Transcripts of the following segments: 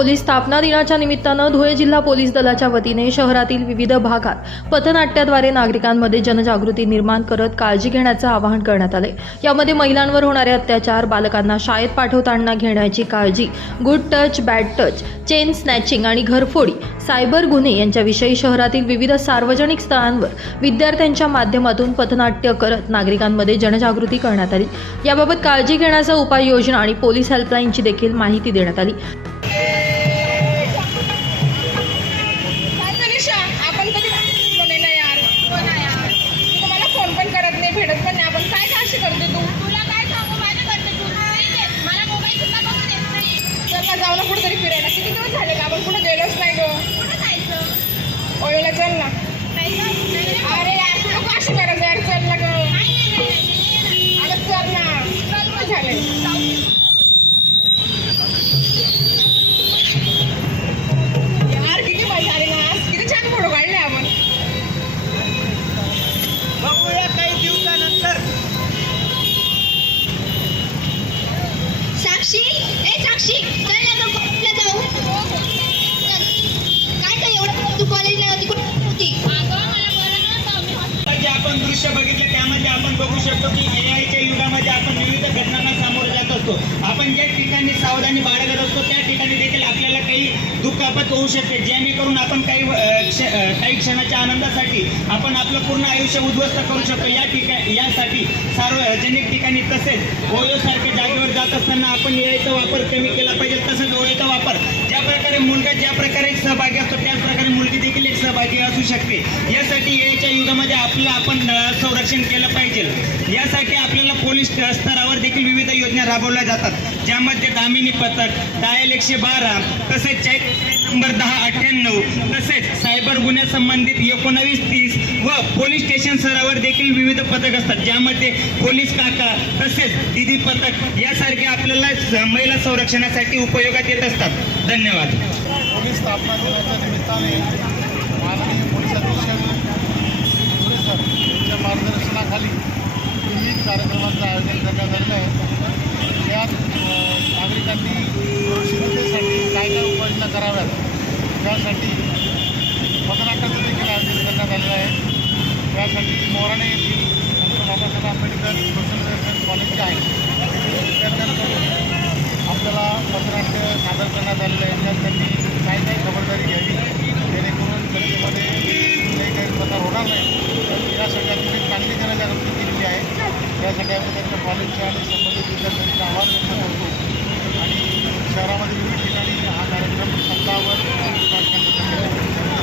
Police स्थापना दिनाच्या निमित्तानं धुळे जिल्हा पोलीस दलाच्या वतीने शहरातील विविध भागात पथनाट्याद्वारे नागरिकांमध्ये जनजागृती निर्माण करत काळजी घेण्याचं आवाहन करण्यात आले यामध्ये महिलांवर होणारे अत्याचार बालकांना शाळेत पाठवताना घेण्याची काळजी good touch bad touch chain snatching आणि घरफोडी सायबर गुन्हे यांच्याविषयी शहरातील विविध सार्वजनिक स्थळांवर विद्यार्थ्यांच्या माध्यमातून पथनाट्य करत नागरिकांमध्ये जनजागृती करण्यात आली. याबाबत काळजी घेण्याचा उपाययोजना आणि पोलीस हेल्पलाईनची देखील माहिती देण्यात आली. काशी करते तू? तुला काय सांगू? माझ्या घरचे तू. मला मोबाईल सुद्धा बघू देत नाही. चल ना जाऊ ना कुठेतरी फिरायला. किती दिवस झाले का आपण कुठे गेलोच नाही गं? कुठं जायचं? ओळीला चल ना. आपण दृश्य बघितलं त्यामध्ये आपण बघू शकतो की एआयच्या युगामध्ये आपण विविध घटनांना असतो. आपण ज्या ठिकाणी सावधानी बाळगत असतो त्या ठिकाणी देखील आपल्याला काही दुखापत होऊ शकते. जेणेकरून आपण काही काही क्षणाच्या आनंदासाठी आपण आपलं पूर्ण आयुष्य उद्ध्वस्त करू शकतो. या ठिकाणी यासाठी सार्वजनिक ठिकाणी तसेच ओयोसारख्या जागेवर जात असताना आपण वेळेचा वापर कमी केला पाहिजे. तसंच ओळीचा वापर ज्या प्रकारे मुलगा ज्या प्रकारे सहभागी असतो त्याच प्रकारे मुलगी देखील एक सहभागी असू शकते. यासाठी याच्या युगामध्ये आपलं आपण संरक्षण केलं पाहिजे. यासाठी आपल्याला पोलीस स्तरावर देखील विविध योजना राबवल्या जातात. ज्यामध्ये दामिनी पथक डायल एकशे बारा तसेच चैत नंबर दहा अठ्ठ्याण्णव तसेच सायबर गुन्ह्यासंबंधित एकोणावीस तीस व पोलीस स्टेशन स्तरावर देखील विविध पथक असतात. ज्यामध्ये पोलीस काका तसेच दिदी पथक यासारखे आपल्याला महिला संरक्षणासाठी उपयोगात येत असतात. धन्यवाद. पोलीस स्थापना दिनाच्या निमित्ताने माननीय पोलीस अधीक्षक सर यांच्या मार्गदर्शनाखाली विविध कार्यक्रमांचं आयोजन करण्यात आलेलं आहे. यात नागरिकांनी सुरक्षिततेसाठी काय काय उपाययोजना कराव्यात त्यासाठी पथनाट्याचं देखील आयोजन करण्यात आलेलं आहे. त्यासाठी मोराणे येथील doctor Babasaheb Ambedkar social welfare college जे आहे तेथील विद्यार्थ्यांकडून आपल्याला पथनाट्य सादर करण्यात आलेलं आहे. त्यात त्यांनी काही खबरदारी घ्यावी. जेणेकरून जनतेमध्ये काही गैरप्रकार होणार नाही. तर यासाठी आम्ही एक चांगली जनजागृती केलेली आहे. त्यासाठी आम्ही त्यांच्या कॉलेजच्या आणि संबंधित विद्यार्थ्यांचा आवाज व्यक्त करतो. आणि शहरामध्ये विविध ठिकाणी हा कार्यक्रम सप्ताहावर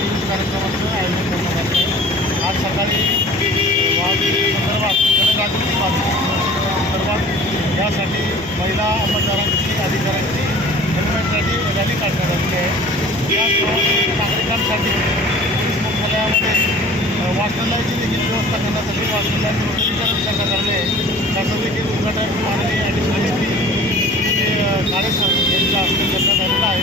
विविध कार्यक्रमाचं आयोजन करण्यात आले आहे. आज सकाळी वाहतुकीसंदर्भात जनजागृती वाहतुकी संदर्भात यासाठी महिला अंमलदारांची अधिकाऱ्यांची हेल्मेटसाठी रॅली काढण्यात आलेली आहे नागरिकांसाठी पोलीस मुख्यालयामध्ये वाचनालयाची देखील व्यवस्था करण्यात आली वाचनालयाचे नूतनीकरण करण्यात आले त्याचं देखील उद्घाटन माननीय ॲडिशनल एस पी काळे यांच्या हस्ते करण्यात आलेलं आहे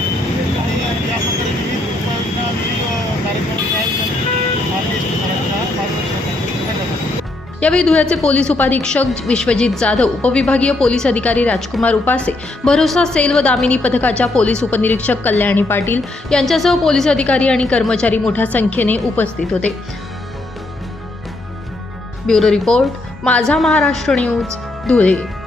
आणि त्याप्रकारे प्रकारे विविध उपाययोजना विविध कार्यक्रमांचं आयोजन माननीय एस पी सरांच्या मार्गदर्शनाखाली करण्यात आलं यावेळी धुळ्याचे पोलीस उपाधीक्षक विश्वजित जाधव उपविभागीय पोलीस अधिकारी राजकुमार उपासे भरोसा सेल व दामिनी पथकाच्या पोलीस उपनिरीक्षक कल्याणी पाटील यांच्यासह पोलीस अधिकारी आणि कर्मचारी मोठ्या संख्येने उपस्थित होते. ब्युरो रिपोर्ट माझा महाराष्ट्र न्यूज धुळे.